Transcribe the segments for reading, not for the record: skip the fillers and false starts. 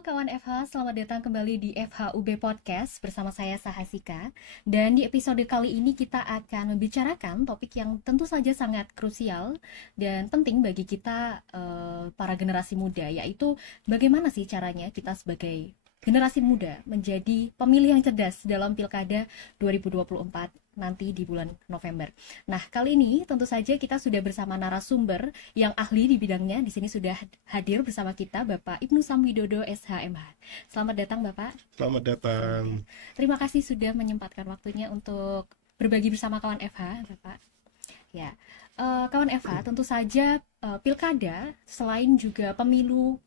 Halo kawan FH, selamat datang kembali di FHUB Podcast bersama saya Sahasika. Dan di episode kali ini kita akan membicarakan topik yang tentu saja sangat krusial dan penting bagi kita para generasi muda, yaitu bagaimana sih caranya kita sebagai generasi muda menjadi pemilih yang cerdas dalam Pilkada 2024 nanti di bulan November. Nah, kali ini tentu saja kita sudah bersama narasumber yang ahli di bidangnya. Di sini sudah hadir bersama kita Bapak Ibnu Samwidodo SHMH. Selamat datang Bapak. Selamat datang. Terima kasih sudah menyempatkan waktunya untuk berbagi bersama kawan FH, Bapak. Ya, kawan FH, tentu saja Pilkada selain juga pemilu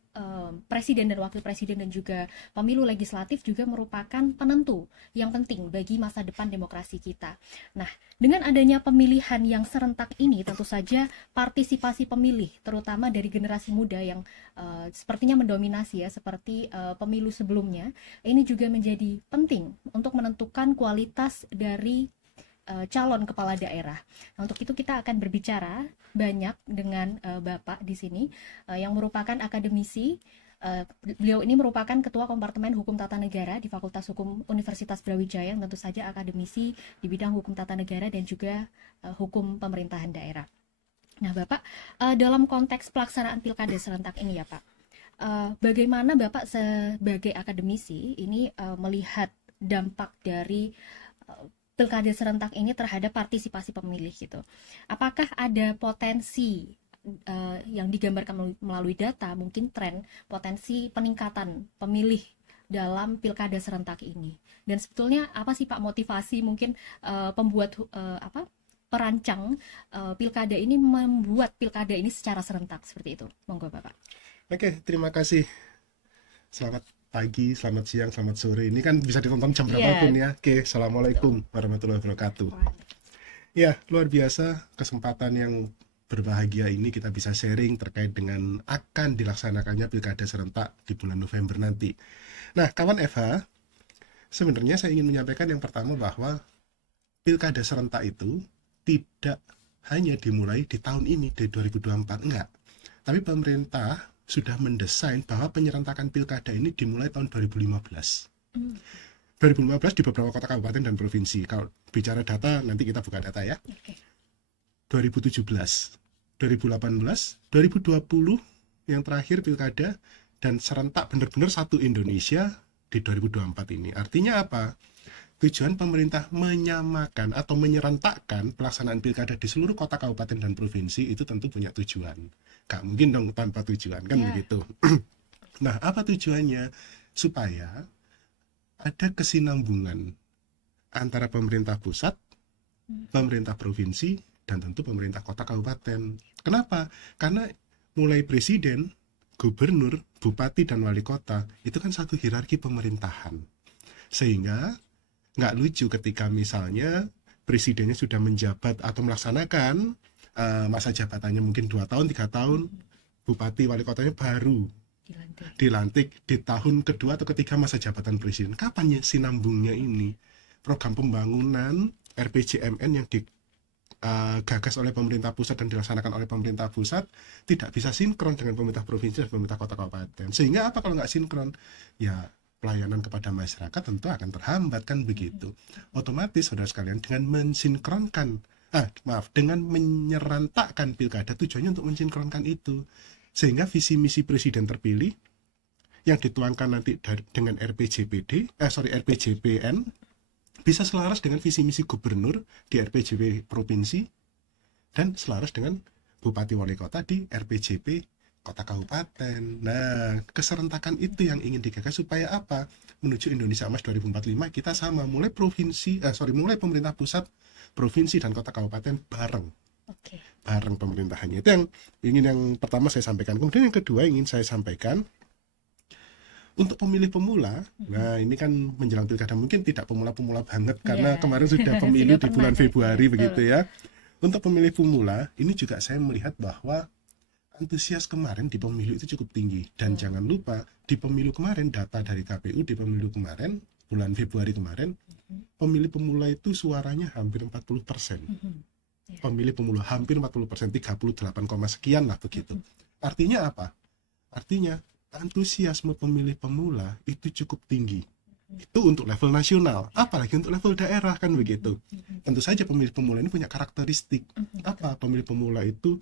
presiden dan wakil presiden dan juga pemilu legislatif juga merupakan penentu yang penting bagi masa depan demokrasi kita. Nah, dengan adanya pemilihan yang serentak ini, tentu saja partisipasi pemilih, terutama dari generasi muda yang sepertinya mendominasi ya, seperti pemilu sebelumnya, ini juga menjadi penting untuk menentukan kualitas dari calon kepala daerah. Nah, untuk itu kita akan berbicara banyak dengan Bapak di sini yang merupakan akademisi. Beliau ini merupakan Ketua Kompartemen Hukum Tata Negara di Fakultas Hukum Universitas Brawijaya, yang tentu saja akademisi di bidang hukum tata negara dan juga hukum pemerintahan daerah. Nah, Bapak, dalam konteks pelaksanaan Pilkada serentak ini ya Pak, bagaimana Bapak sebagai akademisi ini melihat dampak dari Pilkada serentak ini terhadap partisipasi pemilih gitu? Apakah ada potensi yang digambarkan melalui data, mungkin tren potensi peningkatan pemilih dalam Pilkada serentak ini? Dan sebetulnya apa sih Pak motivasi mungkin pembuat perancang Pilkada ini membuat Pilkada ini secara serentak seperti itu? Monggo Bapak. Oke, terima kasih. Selamat pagi, selamat siang, selamat sore. Ini kan bisa ditonton jam berapapun ya. Oke, assalamualaikum warahmatullahi wabarakatuh. Ya, luar biasa kesempatan yang berbahagia ini kita bisa sharing terkait dengan akan dilaksanakannya Pilkada serentak di bulan November nanti. Nah, kawan FH, sebenarnya saya ingin menyampaikan yang pertama bahwa Pilkada serentak itu tidak hanya dimulai di tahun ini, di 2024, enggak. Tapi pemerintah sudah mendesain bahwa penyerentakan pilkada ini dimulai tahun 2015. 2015 di beberapa kota kabupaten dan provinsi. Kalau bicara data, nanti kita buka data ya. 2017, 2018, 2020 yang terakhir pilkada, dan serentak benar-benar satu Indonesia di 2024 ini. Artinya apa? Tujuan pemerintah menyamakan atau menyerentakkan pelaksanaan pilkada di seluruh kota kabupaten dan provinsi itu tentu punya tujuan. Gak mungkin dong tanpa tujuan, kan begitu. Nah, apa tujuannya? Supaya ada kesinambungan antara pemerintah pusat, pemerintah provinsi, dan tentu pemerintah kota kabupaten. Kenapa? Karena mulai presiden, gubernur, bupati, dan wali kota itu kan satu hierarki pemerintahan. Sehingga nggak lucu ketika misalnya presidennya sudah menjabat atau melaksanakan masa jabatannya mungkin 2 tahun, 3 tahun, bupati, wali kotanya baru dilantik di tahun kedua atau ketiga masa jabatan presiden. Kapan ya sinambungnya ini? Program pembangunan RPJMN yang digagas oleh pemerintah pusat dan dilaksanakan oleh pemerintah pusat tidak bisa sinkron dengan pemerintah provinsi dan pemerintah kota kabupaten. Sehingga apa kalau nggak sinkron? Ya, pelayanan kepada masyarakat tentu akan terhambat, kan begitu. Otomatis saudara sekalian, dengan mensinkronkan dengan menyerentakkan pilkada, tujuannya untuk mensinkronkan itu, sehingga visi misi presiden terpilih yang dituangkan nanti dengan RPJPN bisa selaras dengan visi misi gubernur di RPJP provinsi dan selaras dengan bupati wali kota di RPJP kota kabupaten. Nah, keserentakan itu yang ingin digagas supaya apa? Menuju Indonesia Emas 2045 kita sama, mulai mulai pemerintah pusat, provinsi, dan kota kabupaten bareng. Bareng pemerintahannya. Itu yang pertama saya sampaikan. Kemudian yang kedua ingin saya sampaikan untuk pemilih pemula. Nah, ini kan menjelang pilkada mungkin tidak pemula-pemula banget karena kemarin sudah pemilu di bulan Februari begitu ya. Untuk pemilih pemula, ini juga saya melihat bahwa antusias kemarin di pemilu itu cukup tinggi. Dan jangan lupa, di pemilu kemarin, data dari KPU di pemilu kemarin, bulan Februari kemarin, pemilih pemula itu suaranya hampir 40%. Pemilih pemula hampir 40%, 38, sekian lah begitu. Artinya apa? Artinya antusiasme pemilih pemula itu cukup tinggi. Itu untuk level nasional, apalagi untuk level daerah kan begitu. Tentu saja pemilih pemula ini punya karakteristik. Apa? Pemilih pemula itu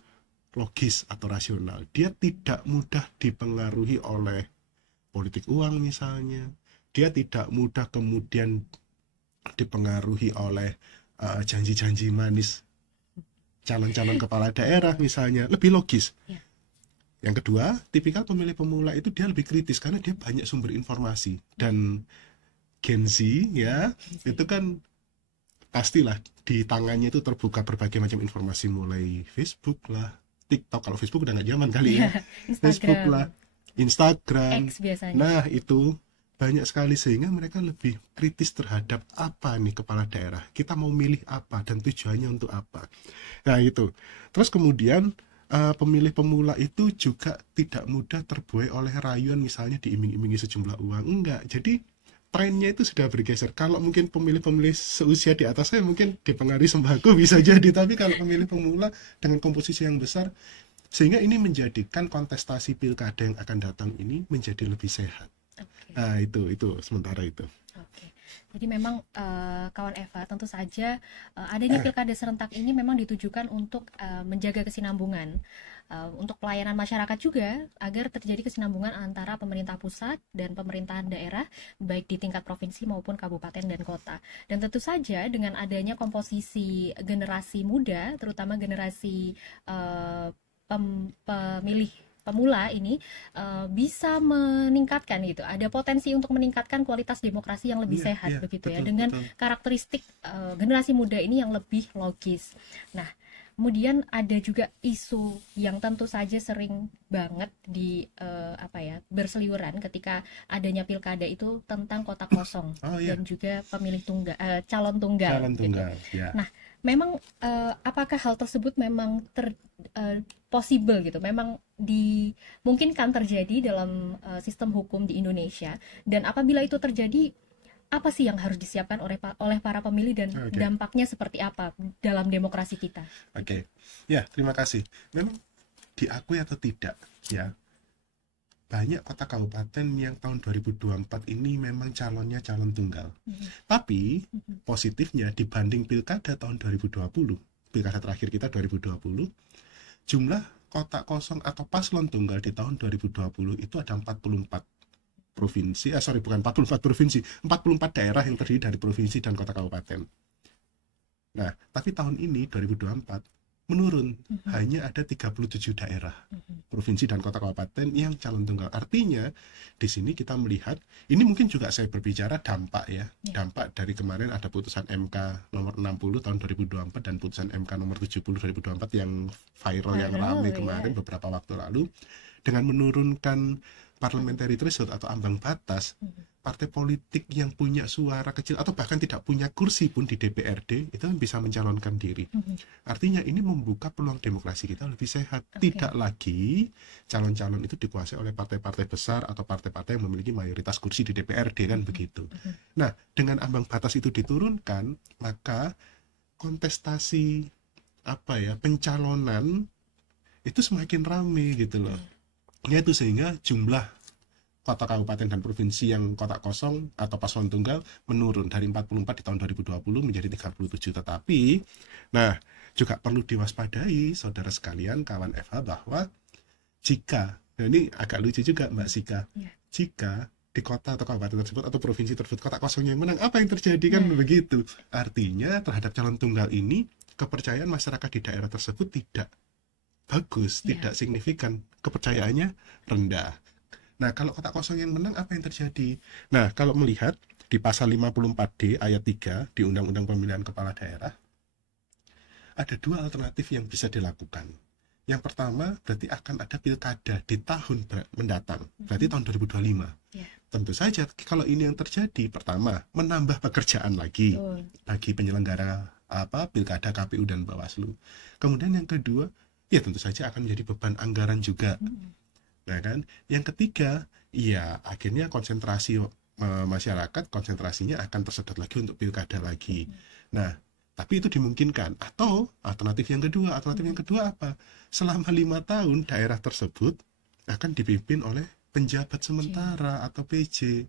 logis atau rasional. Dia tidak mudah dipengaruhi oleh politik uang misalnya. Dia tidak mudah kemudian dipengaruhi oleh janji-janji manis calon-calon kepala daerah misalnya. Lebih logis. Yang kedua, tipikal pemilih pemula itu dia lebih kritis karena dia banyak sumber informasi. Dan Gen Z ya, itu kan pastilah di tangannya itu terbuka berbagai macam informasi, mulai Facebook lah, TikTok, kalau Facebook udah nggak zaman kali ya, Facebook lah, Instagram. X biasanya. Nah itu banyak sekali, sehingga mereka lebih kritis terhadap apa nih kepala daerah, kita mau milih apa dan tujuannya untuk apa. Nah itu, terus kemudian pemilih pemula itu juga tidak mudah terbuai oleh rayuan misalnya diiming-imingi sejumlah uang, enggak. Jadi trennya itu sudah bergeser. Kalau mungkin pemilih-pemilih seusia di atas saya mungkin dipengaruhi sembako bisa jadi, tapi kalau pemilih pemula dengan komposisi yang besar, sehingga ini menjadikan kontestasi pilkada yang akan datang ini menjadi lebih sehat. Nah itu sementara itu. Jadi memang kawan Eva, tentu saja adanya pilkada serentak ini memang ditujukan untuk menjaga kesinambungan, untuk pelayanan masyarakat juga, agar terjadi kesinambungan antara pemerintah pusat dan pemerintahan daerah, baik di tingkat provinsi maupun kabupaten dan kota. Dan tentu saja dengan adanya komposisi generasi muda, terutama generasi pemilih pemula ini bisa meningkatkan gitu, ada potensi untuk meningkatkan kualitas demokrasi yang lebih sehat begitu ya, dengan karakteristik generasi muda ini yang lebih logis. Nah kemudian ada juga isu yang tentu saja sering banget di berseliweran ketika adanya pilkada itu tentang kotak kosong dan juga pemilih tunggal, calon tunggal gitu. Nah memang apakah hal tersebut memang possible gitu, memang dimungkinkan terjadi dalam sistem hukum di Indonesia, dan apabila itu terjadi apa sih yang harus disiapkan oleh para pemilih dan dampaknya seperti apa dalam demokrasi kita? Ya terima kasih. Memang diakui atau tidak ya, banyak kota kabupaten yang tahun 2024 ini memang calonnya calon tunggal. Tapi positifnya dibanding pilkada tahun 2020, pilkada terakhir kita 2020, jumlah kotak kosong atau paslon tunggal di tahun 2020 itu ada 44 provinsi, 44 provinsi, 44 daerah yang terdiri dari provinsi dan kota kabupaten. Nah, tapi tahun ini 2024 menurun, hanya ada 37 daerah, provinsi dan kota kabupaten yang calon tunggal. Artinya di sini kita melihat, ini mungkin juga saya berbicara dampak ya, dampak dari kemarin ada putusan MK nomor 60 tahun 2024 dan putusan MK nomor 70 2024 yang viral yang ramai kemarin beberapa waktu lalu, dengan menurunkan parliamentary threshold atau ambang batas, partai politik yang punya suara kecil atau bahkan tidak punya kursi pun di DPRD itu bisa mencalonkan diri. Artinya ini membuka peluang demokrasi kita lebih sehat. Tidak lagi calon-calon itu dikuasai oleh partai-partai besar atau partai-partai yang memiliki mayoritas kursi di DPRD kan begitu. Nah, dengan ambang batas itu diturunkan, maka kontestasi pencalonan itu semakin ramai gitu loh. Yaitu sehingga jumlah kota kabupaten dan provinsi yang kotak kosong atau paslon tunggal menurun dari 44 di tahun 2020 menjadi 37. Tetapi nah juga perlu diwaspadai saudara sekalian, kawan Eva, bahwa jika, nah ini agak lucu juga Mbak Sika, jika di kota atau kabupaten tersebut atau provinsi tersebut kotak kosongnya yang menang, apa yang terjadi kan begitu. Artinya terhadap calon tunggal ini kepercayaan masyarakat di daerah tersebut tidak bagus, tidak signifikan, kepercayaannya rendah. Nah, kalau kotak kosong yang menang, apa yang terjadi? Nah, kalau melihat di pasal 54D ayat 3 di Undang-Undang Pemilihan Kepala Daerah, ada dua alternatif yang bisa dilakukan. Yang pertama, berarti akan ada pilkada di tahun mendatang, berarti tahun 2025. Tentu saja, kalau ini yang terjadi, pertama, menambah pekerjaan lagi bagi penyelenggara pilkada, KPU dan Bawaslu. Kemudian yang kedua, ya tentu saja akan menjadi beban anggaran juga. Nah kan, yang ketiga, ya akhirnya konsentrasi masyarakat, konsentrasinya akan tersedot lagi untuk pilkada lagi. Nah, tapi itu dimungkinkan. Atau alternatif yang kedua apa? Selama 5 tahun daerah tersebut akan dipimpin oleh penjabat sementara atau PJ.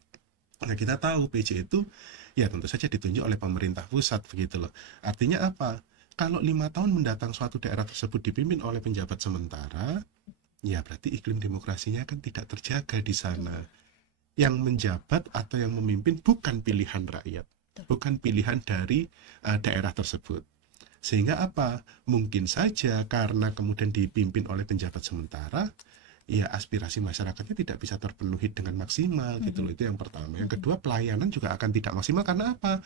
Nah, kita tahu PJ itu ya tentu saja ditunjuk oleh pemerintah pusat begitu loh. Artinya apa? Kalau 5 tahun mendatang suatu daerah tersebut dipimpin oleh penjabat sementara, ya berarti iklim demokrasinya kan tidak terjaga di sana. Yang menjabat atau yang memimpin bukan pilihan rakyat, bukan pilihan dari daerah tersebut. Sehingga apa? Mungkin saja karena kemudian dipimpin oleh penjabat sementara, ya aspirasi masyarakatnya tidak bisa terpenuhi dengan maksimal gitu loh. Itu yang pertama. Yang kedua, pelayanan juga akan tidak maksimal karena apa?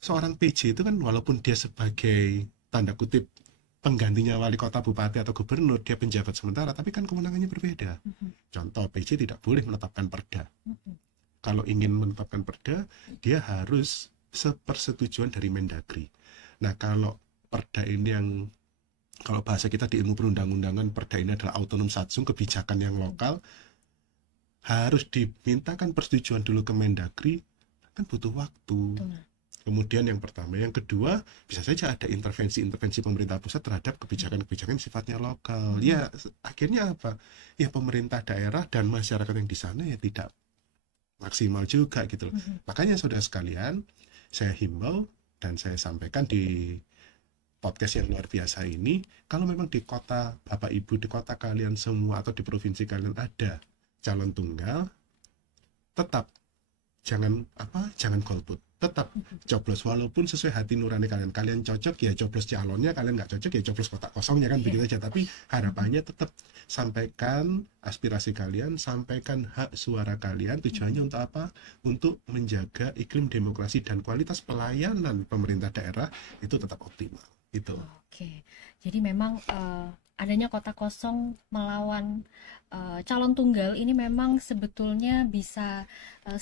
Seorang PJ itu kan walaupun dia sebagai tanda kutip penggantinya wali kota, bupati atau gubernur, dia penjabat sementara, tapi kan kewenangannya berbeda. Contoh, PJ tidak boleh menetapkan perda. Kalau ingin menetapkan perda, dia harus sepersetujuan dari Mendagri. Nah, kalau perda ini yang, kalau bahasa kita di ilmu perundang-undangan, perda ini adalah autonom satsung, kebijakan yang lokal, harus dimintakan persetujuan dulu ke Mendagri, kan butuh waktu. Kemudian yang pertama. Yang kedua, bisa saja ada intervensi pemerintah pusat terhadap kebijakan-kebijakan sifatnya lokal. Ya, akhirnya apa? Ya, pemerintah daerah dan masyarakat yang di sana ya tidak maksimal juga gitu loh. Makanya saudara sekalian, saya himbau dan saya sampaikan di podcast yang luar biasa ini, kalau memang di kota Bapak Ibu, di kota kalian semua atau di provinsi kalian ada calon tunggal, tetap jangan golput, tetap coblos walaupun sesuai hati nurani kalian. Kalian cocok ya coblos calonnya, kalian nggak cocok ya coblos kotak kosongnya, kan begitu aja. Tapi harapannya tetap sampaikan aspirasi kalian, sampaikan hak suara kalian. Tujuannya untuk apa? Untuk menjaga iklim demokrasi dan kualitas pelayanan pemerintah daerah itu tetap optimal. Itu. Oke, jadi memang adanya kotak kosong melawan calon tunggal ini memang sebetulnya bisa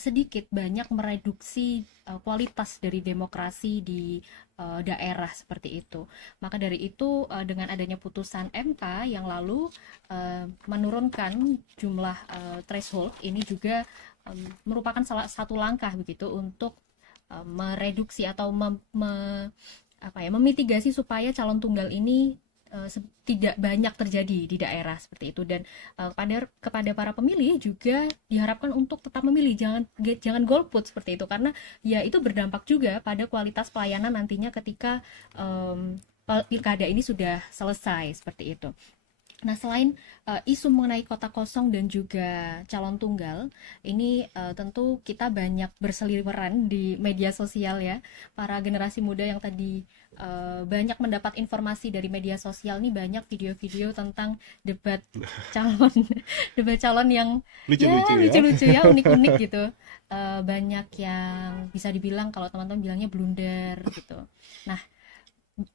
sedikit banyak mereduksi kualitas dari demokrasi di daerah seperti itu. Maka dari itu dengan adanya putusan MK yang lalu menurunkan jumlah threshold ini juga merupakan salah satu langkah begitu untuk mereduksi atau memitigasi supaya calon tunggal ini tidak banyak terjadi di daerah seperti itu. Dan kepada para pemilih juga diharapkan untuk tetap memilih, jangan golput seperti itu, karena ya itu berdampak juga pada kualitas pelayanan nantinya ketika pilkada ini sudah selesai seperti itu. Nah, selain isu mengenai kotak kosong dan juga calon tunggal, ini tentu kita banyak berseliweran di media sosial ya. Para generasi muda yang tadi banyak mendapat informasi dari media sosial, nih banyak video-video tentang debat calon yang lucu-lucu ya, unik-unik gitu. Banyak yang bisa dibilang kalau teman-teman bilangnya blunder gitu. Nah,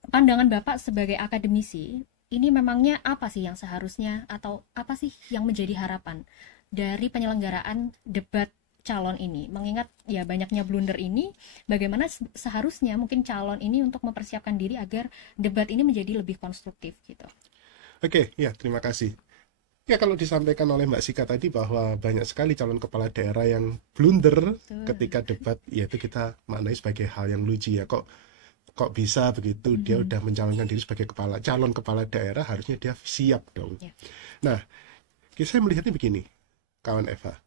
pandangan Bapak sebagai akademisi, ini memangnya apa sih yang seharusnya atau apa sih yang menjadi harapan dari penyelenggaraan debat calon ini? Mengingat ya banyaknya blunder ini, bagaimana seharusnya mungkin calon ini untuk mempersiapkan diri agar debat ini menjadi lebih konstruktif gitu. Oke, ya terima kasih. Ya, kalau disampaikan oleh Mbak Sika tadi bahwa banyak sekali calon kepala daerah yang blunder ketika debat, yaitu kita maknai sebagai hal yang lucu ya. Kok bisa begitu, dia udah mencalonkan diri sebagai calon kepala daerah, harusnya dia siap dong. Nah, saya melihatnya begini, kawan Eva,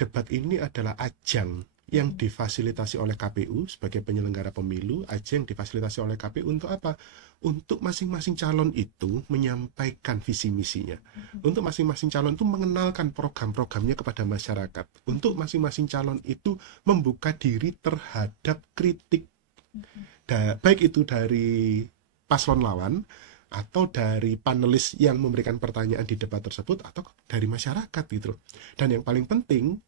debat ini adalah ajang yang difasilitasi oleh KPU sebagai penyelenggara pemilu, ajang yang difasilitasi oleh KPU untuk apa? Untuk masing-masing calon itu menyampaikan visi misinya, untuk masing-masing calon itu mengenalkan program-programnya kepada masyarakat, untuk masing-masing calon itu membuka diri terhadap kritik, baik itu dari paslon lawan atau dari panelis yang memberikan pertanyaan di debat tersebut atau dari masyarakat gitu. Dan yang paling penting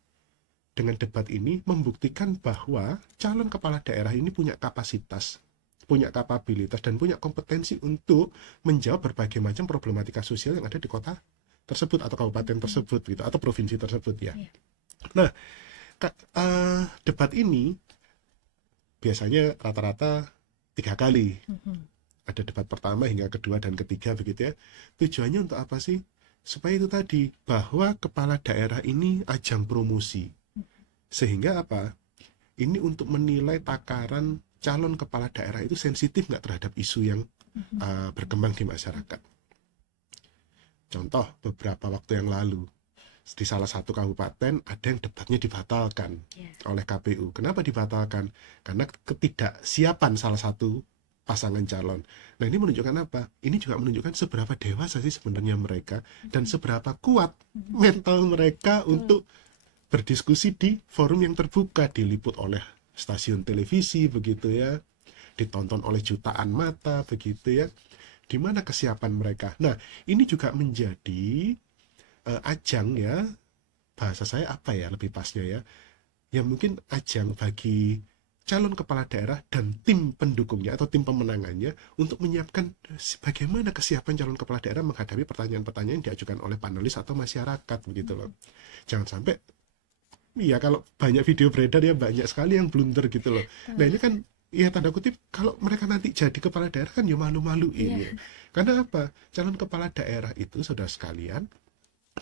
dengan debat ini membuktikan bahwa calon kepala daerah ini punya kapasitas, punya kapabilitas dan punya kompetensi untuk menjawab berbagai macam problematika sosial yang ada di kota tersebut atau kabupaten tersebut gitu, atau provinsi tersebut ya. Nah, debat ini biasanya rata-rata 3 kali. Ada debat pertama hingga kedua dan ketiga begitu ya. Tujuannya untuk apa sih? Supaya itu tadi, bahwa kepala daerah ini ajang promosi. Sehingga apa? Ini untuk menilai takaran calon kepala daerah itu sensitif nggak terhadap isu yang berkembang di masyarakat. Contoh beberapa waktu yang lalu, di salah satu kabupaten ada yang debatnya dibatalkan oleh KPU. Kenapa dibatalkan? Karena ketidaksiapan salah satu pasangan calon. Nah, ini menunjukkan apa? Ini juga menunjukkan seberapa dewasa sih sebenarnya mereka dan seberapa kuat mental mereka untuk berdiskusi di forum yang terbuka, diliput oleh stasiun televisi begitu ya, ditonton oleh jutaan mata begitu ya. Di mana kesiapan mereka? Nah, ini juga menjadi ajang ya, bahasa saya apa ya lebih pasnya ya, ya mungkin ajang bagi calon kepala daerah dan tim pendukungnya atau tim pemenangannya untuk menyiapkan bagaimana kesiapan calon kepala daerah menghadapi pertanyaan-pertanyaan yang diajukan oleh panelis atau masyarakat begitu loh. Jangan sampai ya, kalau banyak video beredar ya banyak sekali yang blunder gitu loh. Nah, ini kan ya tanda kutip, kalau mereka nanti jadi kepala daerah kan ya malu-malu ini. Karena apa? Calon kepala daerah itu, saudara sekalian,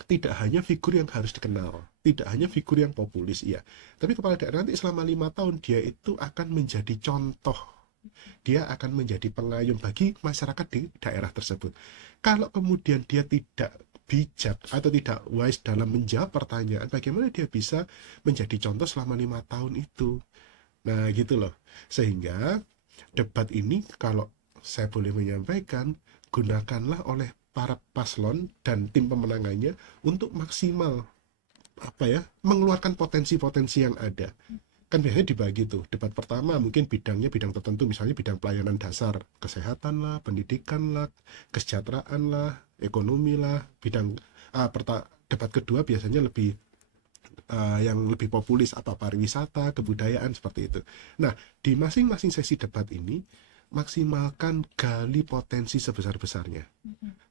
tidak hanya figur yang harus dikenal, tidak hanya figur yang populis, iya. Tapi kepala daerah nanti selama 5 tahun dia itu akan menjadi contoh. Dia akan menjadi pengayom bagi masyarakat di daerah tersebut. Kalau kemudian dia tidak bijak atau tidak wise dalam menjawab pertanyaan, bagaimana dia bisa menjadi contoh selama 5 tahun itu? Nah, gitu loh. Sehingga debat ini, kalau saya boleh menyampaikan, gunakanlah oleh para paslon dan tim pemenangannya untuk maksimal mengeluarkan potensi-potensi yang ada. Kan biasanya dibagi tuh, debat pertama mungkin bidangnya bidang tertentu, misalnya bidang pelayanan dasar, kesehatan lah, pendidikan lah, kesejahteraan lah, ekonomi lah. Debat kedua biasanya lebih yang lebih populis, pariwisata, kebudayaan, seperti itu. Nah, di masing-masing sesi debat ini maksimalkan, gali potensi sebesar-besarnya.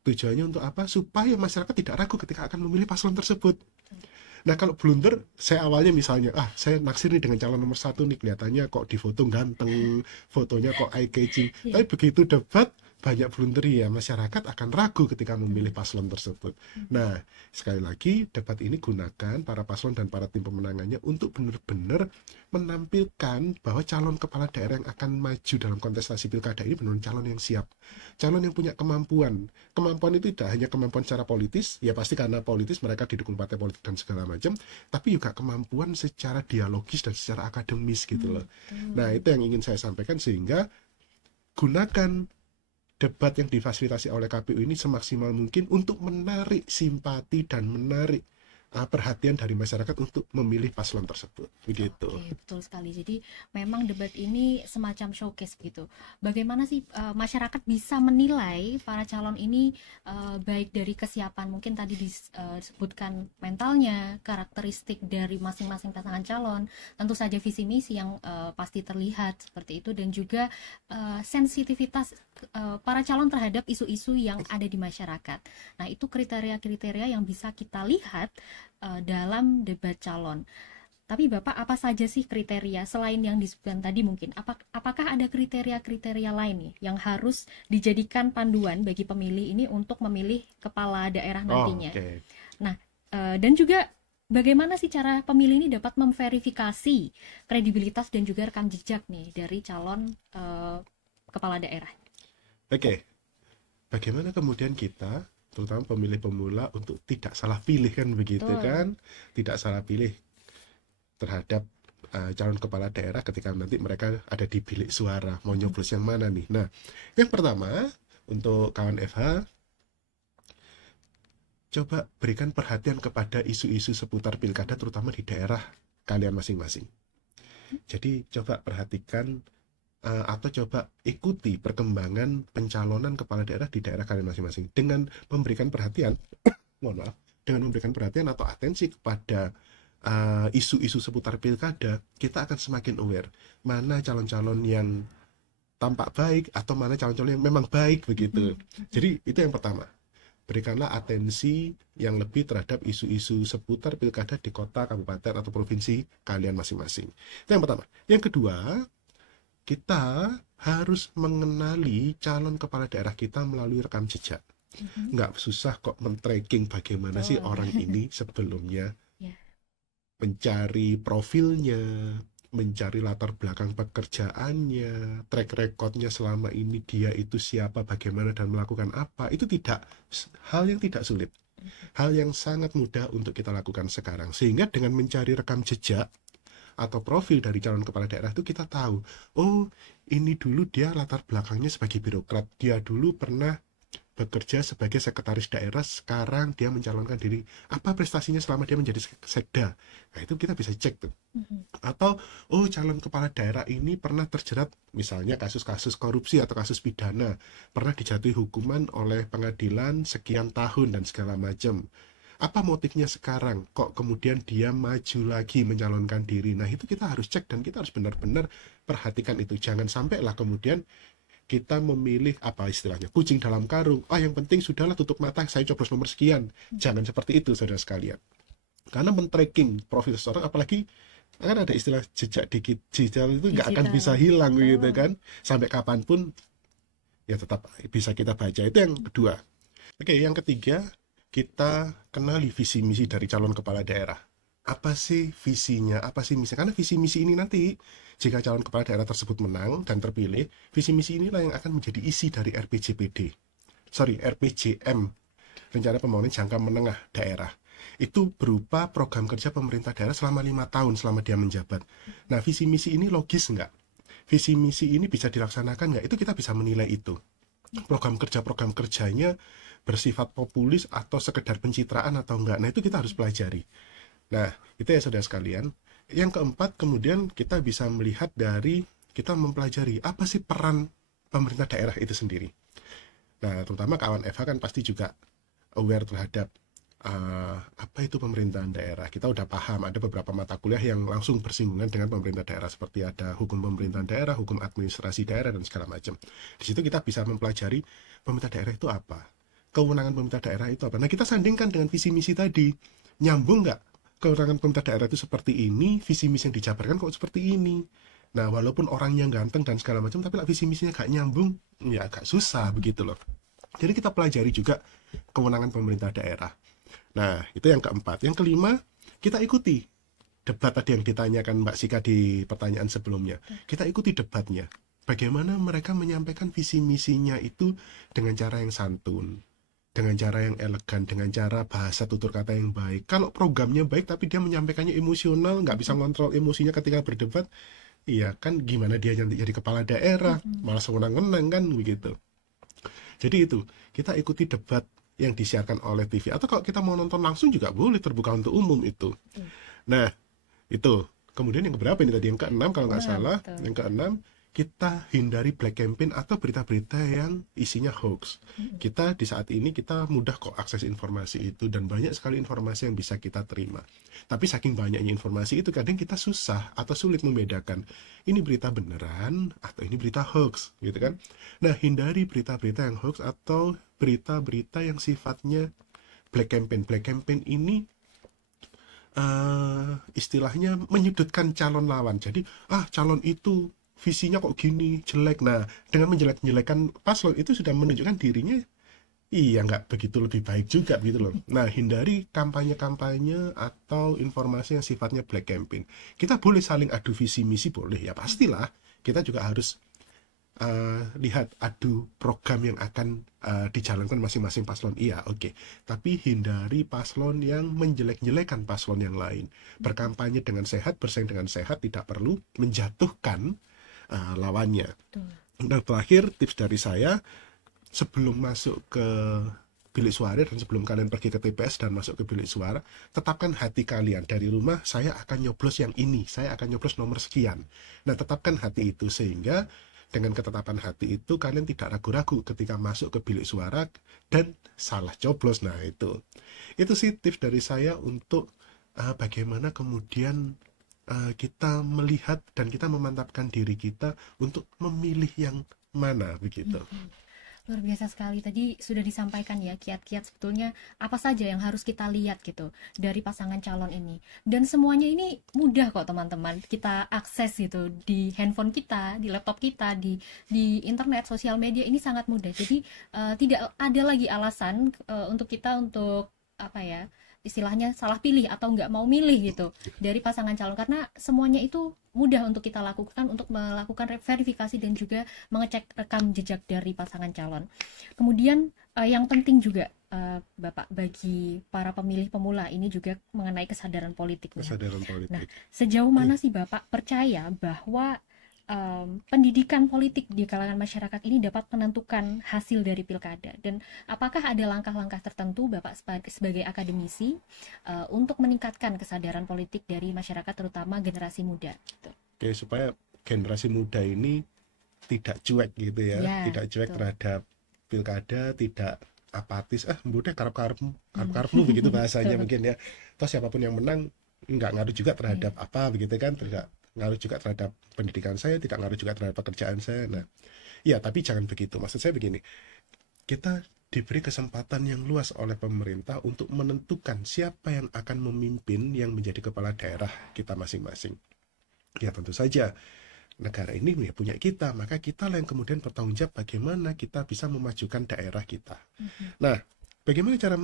Tujuannya untuk apa? Supaya masyarakat tidak ragu ketika akan memilih paslon tersebut. Nah, kalau blunder, saya awalnya misalnya, saya naksir nih dengan calon nomor 1 nih, kelihatannya kok di foto ganteng, fotonya kok eye-catching. Tapi begitu debat, banyak blunder ya, masyarakat akan ragu ketika memilih paslon tersebut. Nah, sekali lagi, debat ini gunakan para paslon dan para tim pemenangannya untuk benar-benar menampilkan bahwa calon kepala daerah yang akan maju dalam kontestasi pilkada ini benar-benar calon yang siap, calon yang punya kemampuan. Kemampuan itu tidak hanya kemampuan secara politis, ya pasti karena politis mereka didukung partai politik dan segala macam, tapi juga kemampuan secara dialogis dan secara akademis gitu loh. Nah, itu yang ingin saya sampaikan, sehingga gunakan debat yang difasilitasi oleh KPU ini semaksimal mungkin untuk menarik simpati dan menarik perhatian dari masyarakat untuk memilih paslon tersebut, begitu. Oke, betul sekali. Jadi memang debat ini semacam showcase gitu. Bagaimana sih masyarakat bisa menilai para calon ini, baik dari kesiapan, mungkin tadi disebutkan mentalnya, karakteristik dari masing-masing pasangan calon, tentu saja visi misi yang pasti terlihat seperti itu, dan juga sensitivitas para calon terhadap isu-isu yang ada di masyarakat. Nah, itu kriteria-kriteria yang bisa kita lihat dalam debat calon. Tapi Bapak, apa saja sih kriteria selain yang disebutkan tadi mungkin? Apakah ada kriteria-kriteria lain nih yang harus dijadikan panduan bagi pemilih ini untuk memilih kepala daerah nantinya? Okay. Nah, dan juga bagaimana sih cara pemilih ini dapat memverifikasi kredibilitas dan juga rekam jejak nih dari calon kepala daerah? Oke. Bagaimana kemudian kita, terutama pemilih pemula, untuk tidak salah pilih, kan begitu. Kan, tidak salah pilih terhadap calon kepala daerah ketika nanti mereka ada di bilik suara, mau nyoblos yang mana nih. Nah, yang pertama untuk kawan FH, coba berikan perhatian kepada isu-isu seputar pilkada, terutama di daerah kalian masing-masing. Jadi coba perhatikan atau coba ikuti perkembangan pencalonan kepala daerah di daerah kalian masing-masing dengan memberikan perhatian dengan memberikan perhatian atau atensi kepada isu-isu seputar pilkada. Kita akan semakin aware mana calon-calon yang tampak baik atau mana calon-calon yang memang baik, begitu. Jadi itu yang pertama, berikanlah atensi yang lebih terhadap isu-isu seputar pilkada di kota, kabupaten, atau provinsi kalian masing-masing. Itu yang pertama. Yang kedua, kita harus mengenali calon kepala daerah kita melalui rekam jejak. Nggak susah kok men-tracking bagaimana sih orang ini sebelumnya, mencari profilnya, mencari latar belakang pekerjaannya, track recordnya selama ini dia itu siapa, bagaimana, dan melakukan apa. Itu hal yang tidak sulit. Hal yang sangat mudah untuk kita lakukan sekarang. Sehingga dengan mencari rekam jejak atau profil dari calon kepala daerah itu kita tahu, oh ini dulu dia latar belakangnya sebagai birokrat, dia dulu pernah bekerja sebagai sekretaris daerah, sekarang dia mencalonkan diri, apa prestasinya selama dia menjadi sekda. Nah itu kita bisa cek tuh. Atau oh calon kepala daerah ini pernah terjerat misalnya kasus-kasus korupsi atau kasus pidana, pernah dijatuhi hukuman oleh pengadilan sekian tahun dan segala macam. Apa motifnya sekarang kok kemudian dia maju lagi mencalonkan diri. Nah itu kita harus cek dan kita harus benar-benar perhatikan itu. Jangan sampai lah kemudian kita memilih apa istilahnya kucing dalam karung. Yang penting sudahlah tutup mata, saya coblos nomor sekian. Jangan seperti itu saudara sekalian. Karena men-tracking profil seseorang, apalagi kan ada istilah jejak digital itu nggak akan bisa hilang gitu kan. Sampai kapanpun ya tetap bisa kita baca. Itu yang kedua. Oke, yang ketiga, kita kenali visi misi dari calon kepala daerah. Apa sih visinya, apa sih misinya? Karena visi misi ini nanti, jika calon kepala daerah tersebut menang dan terpilih, visi misi inilah yang akan menjadi isi dari RPJM, Rencana Pembangunan Jangka Menengah Daerah. Itu berupa program kerja pemerintah daerah selama 5 tahun selama dia menjabat. Nah, visi misi ini logis nggak? Visi misi ini bisa dilaksanakan nggak? Itu kita bisa menilai itu. Program kerjanya bersifat populis atau sekedar pencitraan atau enggak. Nah itu kita harus pelajari. Nah itu ya saudara sekalian. Yang keempat kemudian kita bisa melihat dari kita mempelajari apa sih peran pemerintah daerah itu sendiri. Nah terutama kawan Eva kan pasti juga aware terhadap apa itu pemerintahan daerah. Kita udah paham ada beberapa mata kuliah yang langsung bersinggungan dengan pemerintah daerah, seperti ada hukum pemerintahan daerah, hukum administrasi daerah dan segala macam. Di situ kita bisa mempelajari pemerintah daerah itu apa, kewenangan pemerintah daerah itu apa. Nah kita sandingkan dengan visi misi tadi, nyambung nggak kewenangan pemerintah daerah itu seperti ini, visi misi yang dijabarkan kok seperti ini. Nah walaupun orangnya ganteng dan segala macam, tapi visi misinya nggak nyambung, ya agak susah begitu loh. Jadi kita pelajari juga kewenangan pemerintah daerah. Nah itu yang keempat. Yang kelima, kita ikuti debat tadi yang ditanyakan Mbak Sika di pertanyaan sebelumnya. Kita ikuti debatnya. Bagaimana mereka menyampaikan visi misinya itu dengan cara yang santun, dengan cara yang elegan, dengan cara bahasa tutur kata yang baik. Kalau programnya baik tapi dia menyampaikannya emosional, nggak bisa ngontrol emosinya ketika berdebat, iya kan gimana dia nanti jadi kepala daerah, malah sewenang-wenang kan begitu. Jadi itu, kita ikuti debat yang disiarkan oleh TV. Atau kalau kita mau nonton langsung juga boleh, terbuka untuk umum itu. Nah, itu. Kemudian yang keberapa ini tadi? Yang keenam kalau nggak salah. Yang keenam, kita hindari black campaign atau berita-berita yang isinya hoax. Kita di saat ini kita mudah kok akses informasi itu dan banyak sekali informasi yang bisa kita terima. Tapi saking banyaknya informasi itu kadang kita susah atau sulit membedakan ini berita beneran atau ini berita hoax, gitu kan? Nah, hindari berita-berita yang hoax atau berita-berita yang sifatnya black campaign. Black campaign ini istilahnya menyudutkan calon lawan. Jadi, calon itu visinya kok gini, jelek. Nah, dengan menjelek-jelekan paslon itu sudah menunjukkan dirinya nggak begitu lebih baik juga gitu loh. Nah, hindari kampanye-kampanye atau informasi yang sifatnya black campaign. Kita boleh saling adu visi misi, boleh ya, pastilah. Kita juga harus lihat adu program yang akan dijalankan masing-masing paslon. Iya, oke. Tapi hindari paslon yang menjelek-jelekan paslon yang lain. Berkampanye dengan sehat, bersaing dengan sehat, tidak perlu menjatuhkan lawannya. Nah, terakhir tips dari saya, sebelum masuk ke bilik suara dan sebelum kalian pergi ke TPS dan masuk ke bilik suara, tetapkan hati kalian dari rumah, saya akan nyoblos yang ini, saya akan nyoblos nomor sekian. Nah, tetapkan hati itu sehingga dengan ketetapan hati itu kalian tidak ragu-ragu ketika masuk ke bilik suara dan salah coblos. Nah, itu sih tips dari saya untuk bagaimana kemudian kita melihat dan kita memantapkan diri kita untuk memilih yang mana begitu. Luar biasa sekali, tadi sudah disampaikan ya kiat-kiat sebetulnya apa saja yang harus kita lihat gitu dari pasangan calon ini, dan semuanya ini mudah kok teman-teman kita akses gitu di handphone kita, di laptop kita, di internet, sosial media ini sangat mudah. Jadi tidak ada lagi alasan untuk kita untuk istilahnya salah pilih atau nggak mau milih gitu dari pasangan calon, karena semuanya itu mudah untuk kita lakukan untuk melakukan verifikasi dan juga mengecek rekam jejak dari pasangan calon. Kemudian yang penting juga Bapak, bagi para pemilih pemula ini juga mengenai kesadaran politiknya. Kesadaran politik. Nah, sejauh mana sih Bapak percaya bahwa pendidikan politik di kalangan masyarakat ini dapat menentukan hasil dari pilkada, dan apakah ada langkah-langkah tertentu Bapak sebagai akademisi untuk meningkatkan kesadaran politik dari masyarakat terutama generasi muda gitu. Oke, supaya generasi muda ini tidak cuek gitu ya, tidak cuek terhadap pilkada, tidak apatis, mudah karep-karepmu begitu bahasanya mungkin ya. Toh siapapun yang menang nggak ngaruh juga terhadap apa begitu kan, tidak ngaruh juga terhadap pendidikan saya, tidak ngaruh juga terhadap pekerjaan saya. Nah, ya tapi jangan begitu. Maksud saya begini, kita diberi kesempatan yang luas oleh pemerintah untuk menentukan siapa yang akan memimpin yang menjadi kepala daerah kita masing-masing. Ya tentu saja negara ini ya punya kita, maka kita lah yang kemudian bertanggung jawab bagaimana kita bisa memajukan daerah kita. Nah, bagaimana cara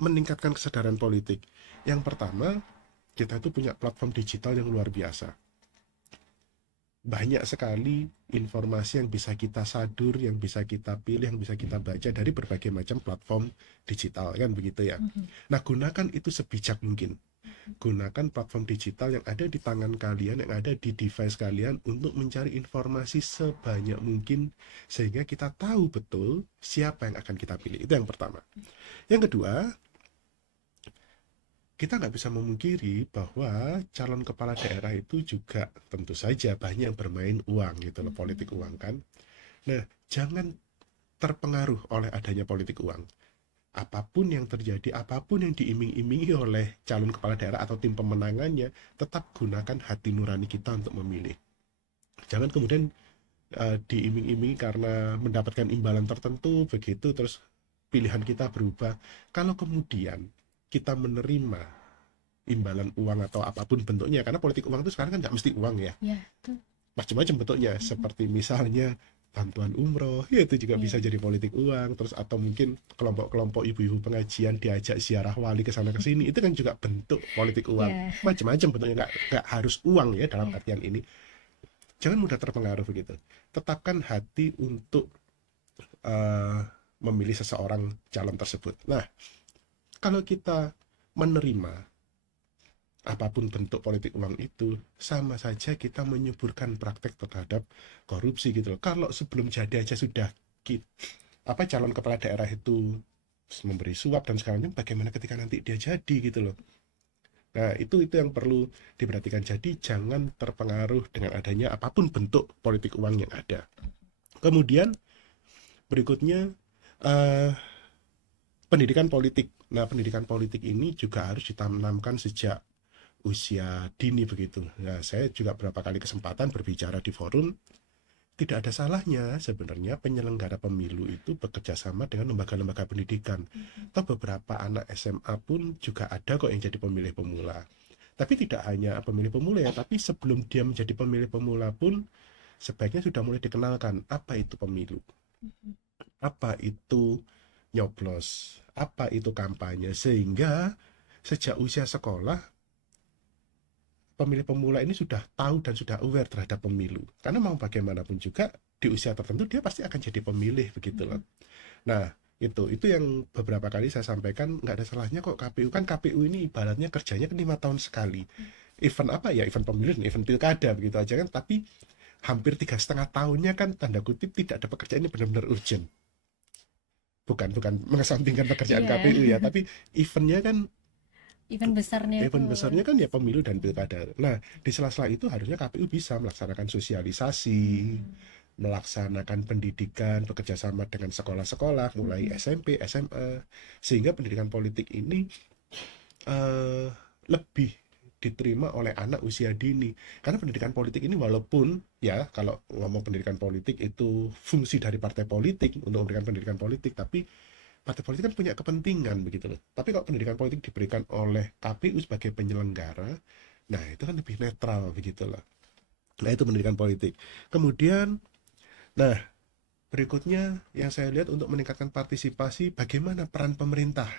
meningkatkan kesadaran politik? Yang pertama, kita itu punya platform digital yang luar biasa. Banyak sekali informasi yang bisa kita sadur, yang bisa kita pilih, yang bisa kita baca dari berbagai macam platform digital, kan begitu ya. Nah, gunakan itu sebijak mungkin. Gunakan platform digital yang ada di tangan kalian, yang ada di device kalian untuk mencari informasi sebanyak mungkin sehingga kita tahu betul siapa yang akan kita pilih. Itu yang pertama. Yang kedua, kita nggak bisa memungkiri bahwa calon kepala daerah itu juga tentu saja banyak yang bermain uang gitu loh, politik uang kan. Nah, jangan terpengaruh oleh adanya politik uang. Apapun yang terjadi, apapun yang diiming-imingi oleh calon kepala daerah atau tim pemenangannya, tetap gunakan hati nurani kita untuk memilih. Jangan kemudian diiming-imingi karena mendapatkan imbalan tertentu, begitu terus pilihan kita berubah. Kalau kemudian kita menerima imbalan uang atau apapun bentuknya, karena politik uang itu sekarang kan nggak mesti uang ya, macam-macam bentuknya, seperti misalnya bantuan umroh, ya itu juga bisa jadi politik uang. Terus atau mungkin kelompok-kelompok ibu-ibu pengajian diajak ziarah wali ke sana ke sini, itu kan juga bentuk politik uang. Macam-macam bentuknya, nggak harus uang ya dalam artian ini. Jangan mudah terpengaruh begitu. Tetapkan hati untuk memilih seseorang calon tersebut. Nah, kalau kita menerima apapun bentuk politik uang itu, sama saja kita menyuburkan praktek terhadap korupsi gitu loh. Kalau sebelum jadi aja sudah calon kepala daerah itu memberi suap dan segalanya, bagaimana ketika nanti dia jadi gitu loh. Nah, itu yang perlu diperhatikan. Jadi jangan terpengaruh dengan adanya apapun bentuk politik uang yang ada. Kemudian berikutnya pendidikan politik. Nah, pendidikan politik ini juga harus ditanamkan sejak usia dini begitu. Nah, saya juga beberapa kali kesempatan berbicara di forum. Tidak ada salahnya sebenarnya penyelenggara pemilu itu bekerja sama dengan lembaga-lembaga pendidikan. Atau beberapa anak SMA pun juga ada kok yang jadi pemilih pemula. Tapi tidak hanya pemilih pemula ya, tapi sebelum dia menjadi pemilih pemula pun sebaiknya sudah mulai dikenalkan apa itu pemilu, apa itu nyoblos, apa itu kampanye, sehingga sejak usia sekolah pemilih pemula ini sudah tahu dan sudah aware terhadap pemilu. Karena mau bagaimanapun juga di usia tertentu dia pasti akan jadi pemilih begitu loh. Nah, itu yang beberapa kali saya sampaikan, nggak ada salahnya kok KPU. Kan KPU ini ibaratnya kerjanya kan 5 tahun sekali. Event apa ya, event pemilu dan event pilkada begitu aja kan. Tapi hampir 3,5 tahunnya kan tanda kutip tidak ada pekerjaan ini benar-benar urgent. Bukan mengesampingkan pekerjaan KPU ya, tapi eventnya kan event besarnya kan ya pemilu dan pilkada. Nah, di sela-sela itu harusnya KPU bisa melaksanakan sosialisasi, melaksanakan pendidikan, bekerja sama dengan sekolah-sekolah mulai SMP, SMA, sehingga pendidikan politik ini lebih diterima oleh anak usia dini. Karena pendidikan politik ini walaupun ya kalau ngomong pendidikan politik itu fungsi dari partai politik untuk memberikan pendidikan politik, tapi partai politik kan punya kepentingan begitu loh. Tapi kalau pendidikan politik diberikan oleh KPU sebagai penyelenggara, nah itu kan lebih netral begitu loh. Nah, itu pendidikan politik. Kemudian, nah berikutnya yang saya lihat untuk meningkatkan partisipasi, bagaimana peran pemerintah.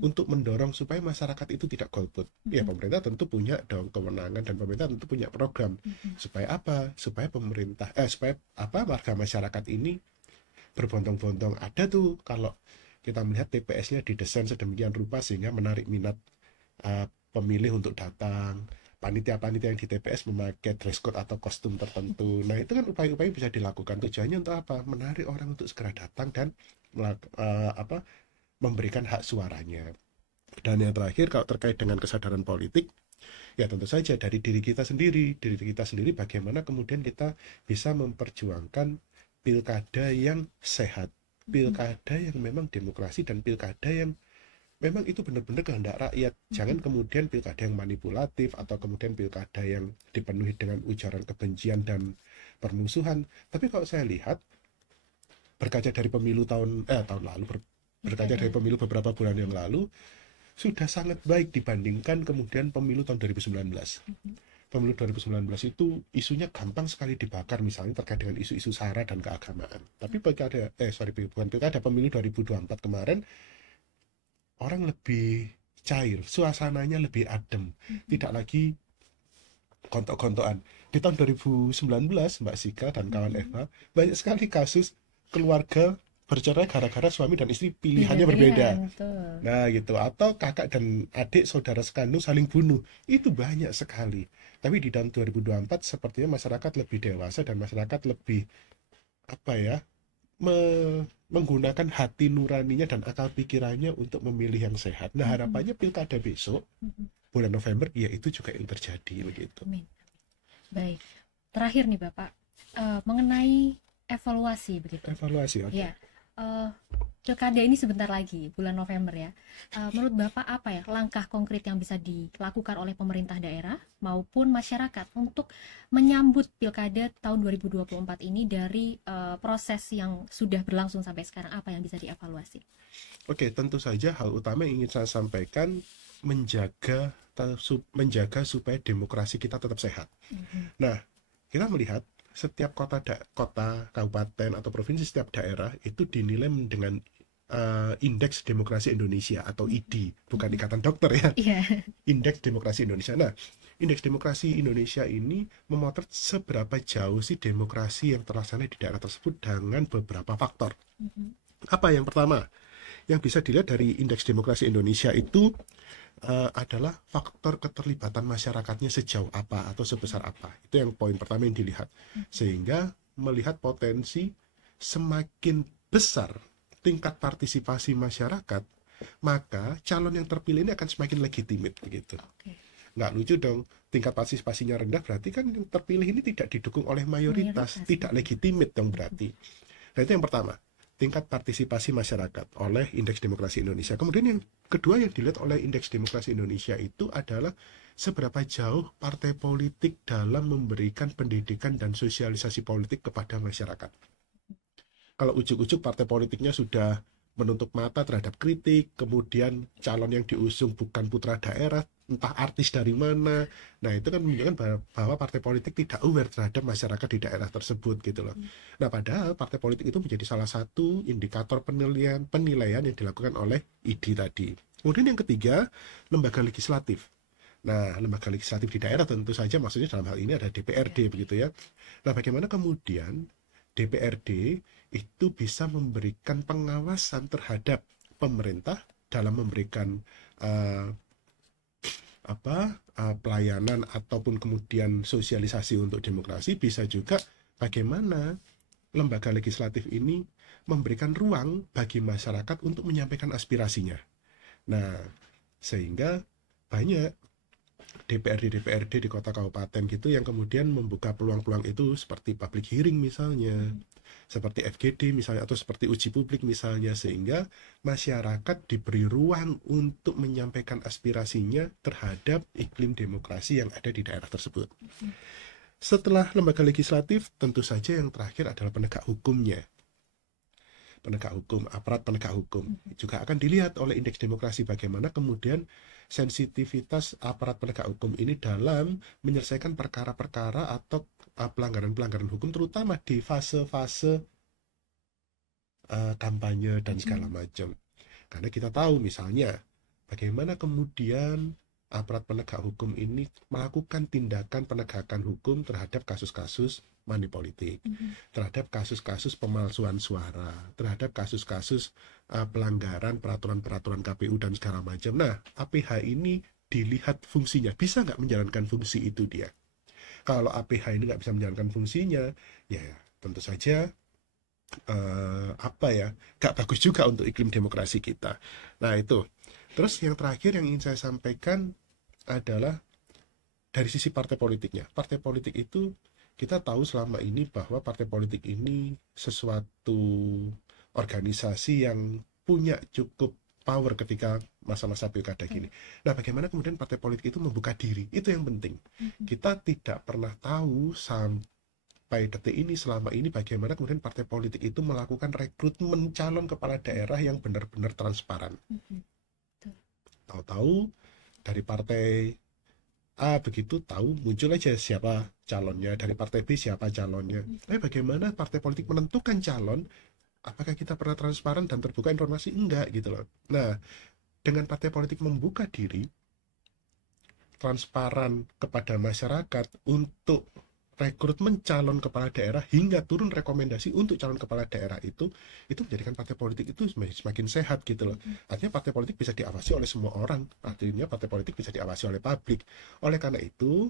untuk mendorong supaya masyarakat itu tidak golput. Ya, pemerintah tentu punya dong kewenangan dan pemerintah tentu punya program. Supaya apa? Supaya warga masyarakat ini berbondong-bondong. Ada tuh kalau kita melihat TPS-nya didesain sedemikian rupa sehingga menarik minat pemilih untuk datang. Panitia-panitia yang di TPS memakai dress code atau kostum tertentu. Nah, itu kan upaya-upaya bisa dilakukan. Tujuannya untuk apa? Menarik orang untuk segera datang dan memberikan hak suaranya. Dan yang terakhir, kalau terkait dengan kesadaran politik, ya tentu saja dari diri kita sendiri bagaimana kemudian kita bisa memperjuangkan pilkada yang sehat, pilkada yang memang demokrasi, dan pilkada yang memang itu benar-benar kehendak rakyat. Jangan kemudian pilkada yang manipulatif atau kemudian pilkada yang dipenuhi dengan ujaran kebencian dan permusuhan. Tapi kalau saya lihat, berkaca dari pemilu tahun lalu, berkaca dari pemilu beberapa bulan yang lalu, sudah sangat baik dibandingkan kemudian pemilu tahun 2019. Pemilu 2019 itu isunya gampang sekali dibakar, misalnya terkait dengan isu-isu SARA dan keagamaan. Tapi pemilu 2024 kemarin, orang lebih cair, suasananya lebih adem, tidak lagi gontok-gontokan. Di tahun 2019, Mbak Sika dan kawan Eva, banyak sekali kasus keluarga bercerai gara-gara suami dan istri pilihannya berbeda. Nah gitu, atau kakak dan adik saudara sekandung saling bunuh, itu banyak sekali. Tapi di tahun 2024 sepertinya masyarakat lebih dewasa dan masyarakat lebih menggunakan hati nuraninya dan akal pikirannya untuk memilih yang sehat. Nah, harapannya pilkada besok bulan November, ya itu juga yang terjadi begitu. Amin. Baik, terakhir nih Bapak, mengenai evaluasi begitu. Evaluasi, oke. Ya, pilkada ini sebentar lagi, bulan November ya. Menurut Bapak apa ya langkah konkret yang bisa dilakukan oleh pemerintah daerah maupun masyarakat untuk menyambut pilkada tahun 2024 ini dari proses yang sudah berlangsung sampai sekarang, apa yang bisa dievaluasi? Oke, tentu saja hal utama yang ingin saya sampaikan menjaga supaya demokrasi kita tetap sehat. Nah, kita melihat setiap kota, kabupaten atau provinsi, setiap daerah itu dinilai dengan Indeks Demokrasi Indonesia atau ID, bukan Ikatan Dokter ya. Indeks Demokrasi Indonesia. Nah, Indeks Demokrasi Indonesia ini memotret seberapa jauh sih demokrasi yang terlaksana di daerah tersebut dengan beberapa faktor. Apa yang pertama? Yang bisa dilihat dari Indeks Demokrasi Indonesia itu adalah faktor keterlibatan masyarakatnya sejauh apa atau sebesar apa. Itu yang poin pertama yang dilihat. Sehingga melihat potensi semakin besar tingkat partisipasi masyarakat, maka calon yang terpilih ini akan semakin legitimate begitu. Nggak lucu dong, tingkat partisipasinya rendah berarti kan yang terpilih ini tidak didukung oleh mayoritas. Tidak legitimate dong berarti. Nah, itu yang pertama, tingkat partisipasi masyarakat oleh Indeks Demokrasi Indonesia. Kemudian yang kedua yang dilihat oleh Indeks Demokrasi Indonesia itu adalah seberapa jauh partai politik dalam memberikan pendidikan dan sosialisasi politik kepada masyarakat. Kalau ujuk-ujuk partai politiknya sudah menutup mata terhadap kritik, kemudian calon yang diusung bukan putra daerah, entah artis dari mana, nah itu kan menunjukkan bahwa partai politik tidak aware terhadap masyarakat di daerah tersebut gitu loh. Nah, padahal partai politik itu menjadi salah satu indikator penilaian yang dilakukan oleh ID tadi. Kemudian yang ketiga, lembaga legislatif. Nah, lembaga legislatif di daerah tentu saja maksudnya dalam hal ini ada DPRD begitu ya. Nah, bagaimana kemudian DPRD itu bisa memberikan pengawasan terhadap pemerintah dalam memberikan pelayanan ataupun kemudian sosialisasi untuk demokrasi. Bisa juga bagaimana lembaga legislatif ini memberikan ruang bagi masyarakat untuk menyampaikan aspirasinya. Nah, sehingga banyak DPRD di kota kabupaten gitu yang kemudian membuka peluang-peluang itu seperti public hearing misalnya, seperti FGD misalnya, atau seperti uji publik misalnya, sehingga masyarakat diberi ruang untuk menyampaikan aspirasinya terhadap iklim demokrasi yang ada di daerah tersebut. Setelah lembaga legislatif, tentu saja yang terakhir adalah penegak hukumnya. Penegak hukum, aparat penegak hukum juga akan dilihat oleh Indeks Demokrasi bagaimana kemudian sensitivitas aparat penegak hukum ini dalam menyelesaikan perkara-perkara atau pelanggaran-pelanggaran hukum, terutama di fase-fase kampanye dan segala macam. Karena kita tahu misalnya bagaimana kemudian aparat penegak hukum ini melakukan tindakan penegakan hukum terhadap kasus-kasus money politik, terhadap kasus-kasus pemalsuan suara, terhadap kasus-kasus pelanggaran peraturan-peraturan KPU dan segala macam. Nah, APH ini dilihat fungsinya, bisa nggak menjalankan fungsi itu dia. Kalau APH ini nggak bisa menjalankan fungsinya, ya tentu saja nggak bagus juga untuk iklim demokrasi kita. Nah itu. Terus yang terakhir yang ingin saya sampaikan adalah dari sisi partai politiknya. Partai politik itu kita tahu selama ini bahwa partai politik ini sesuatu organisasi yang punya cukup power ketika masa-masa pilkada gini. Nah, bagaimana kemudian partai politik itu membuka diri? Itu yang penting. Kita tidak pernah tahu sampai detik ini, selama ini, bagaimana kemudian partai politik itu melakukan rekrutmen calon kepala daerah yang benar-benar transparan. Tahu-tahu dari partai A begitu tahu muncul aja siapa calonnya, dari partai B siapa calonnya. Tapi bagaimana partai politik menentukan calon? Apakah kita pernah transparan dan terbuka informasi? Enggak gitu loh. Nah, dengan partai politik membuka diri, transparan kepada masyarakat untuk rekrutmen calon kepala daerah hingga turun rekomendasi untuk calon kepala daerah itu menjadikan partai politik itu semakin sehat gitu loh. Artinya partai politik bisa diawasi oleh semua orang, artinya partai politik bisa diawasi oleh publik. Oleh karena itu,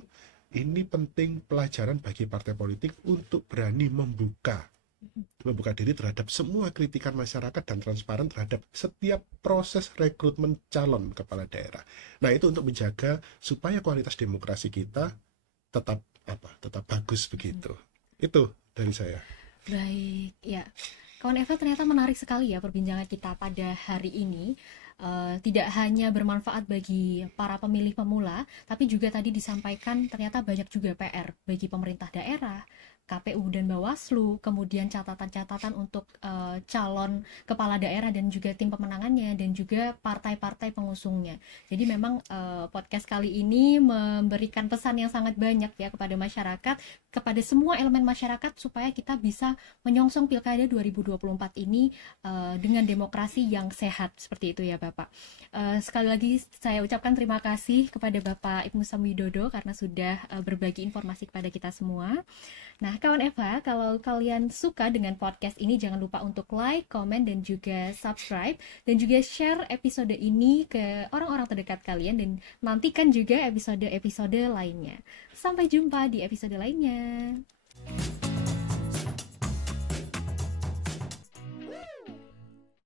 ini penting pelajaran bagi partai politik untuk berani membuka diri terhadap semua kritikan masyarakat dan transparan terhadap setiap proses rekrutmen calon kepala daerah. Nah, itu untuk menjaga supaya kualitas demokrasi kita tetap bagus begitu. Itu dari saya. Baik, ya. Kawan Eva, ternyata menarik sekali ya perbincangan kita pada hari ini. Tidak hanya bermanfaat bagi para pemilih pemula, tapi juga tadi disampaikan ternyata banyak juga PR bagi pemerintah daerah, KPU dan Bawaslu, kemudian catatan-catatan untuk calon kepala daerah dan juga tim pemenangannya, dan juga partai-partai pengusungnya. Jadi memang podcast kali ini memberikan pesan yang sangat banyak ya kepada masyarakat, kepada semua elemen masyarakat, supaya kita bisa menyongsong Pilkada 2024 ini dengan demokrasi yang sehat, seperti itu ya Bapak. Sekali lagi saya ucapkan terima kasih kepada Bapak Ibnu Samwidodo karena sudah berbagi informasi kepada kita semua. Nah, kawan Eva, kalau kalian suka dengan podcast ini, jangan lupa untuk like, komen, dan juga subscribe, dan juga share episode ini ke orang-orang terdekat kalian, dan nantikan juga episode-episode lainnya. Sampai jumpa di episode lainnya.